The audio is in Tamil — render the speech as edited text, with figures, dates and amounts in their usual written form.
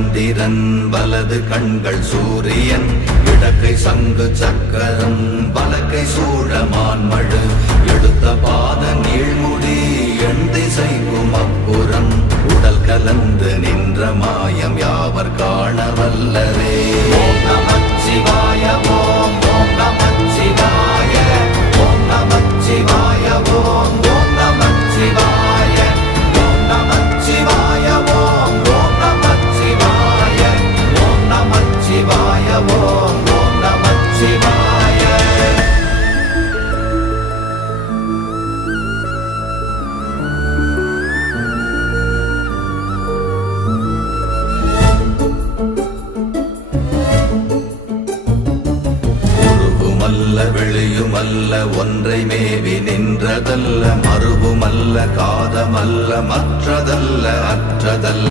சந்திரன் வலது கண்கள் சூரியன் இடக்கை சங்கு சக்கரம் வலக்கை சூழமான்மழு எடுத்த பாத நீழ்முடி எண் திசைக்கும் அப்புறம் உடல் கலந்து நின்ற மாயம் யாவர் காண வல்லரே. ஓம் நமச்சிவாய ஓம் ஓம் நமச்சிவாய ஓம் நமச்சிவாய ஓம் ஓம் நமச்சிவாய ஓம் நமச்சிவாய ஓம் ஓம் நமச்சிவாய ஓம் நமச்சிவாய ஓம் ஓம் நமச்சிவாய. வெளியுமல்ல ஒன்றை மேவி நின்றதல்ல மறுவுமல்ல காதமல்ல மற்றதல்ல அற்றதல்ல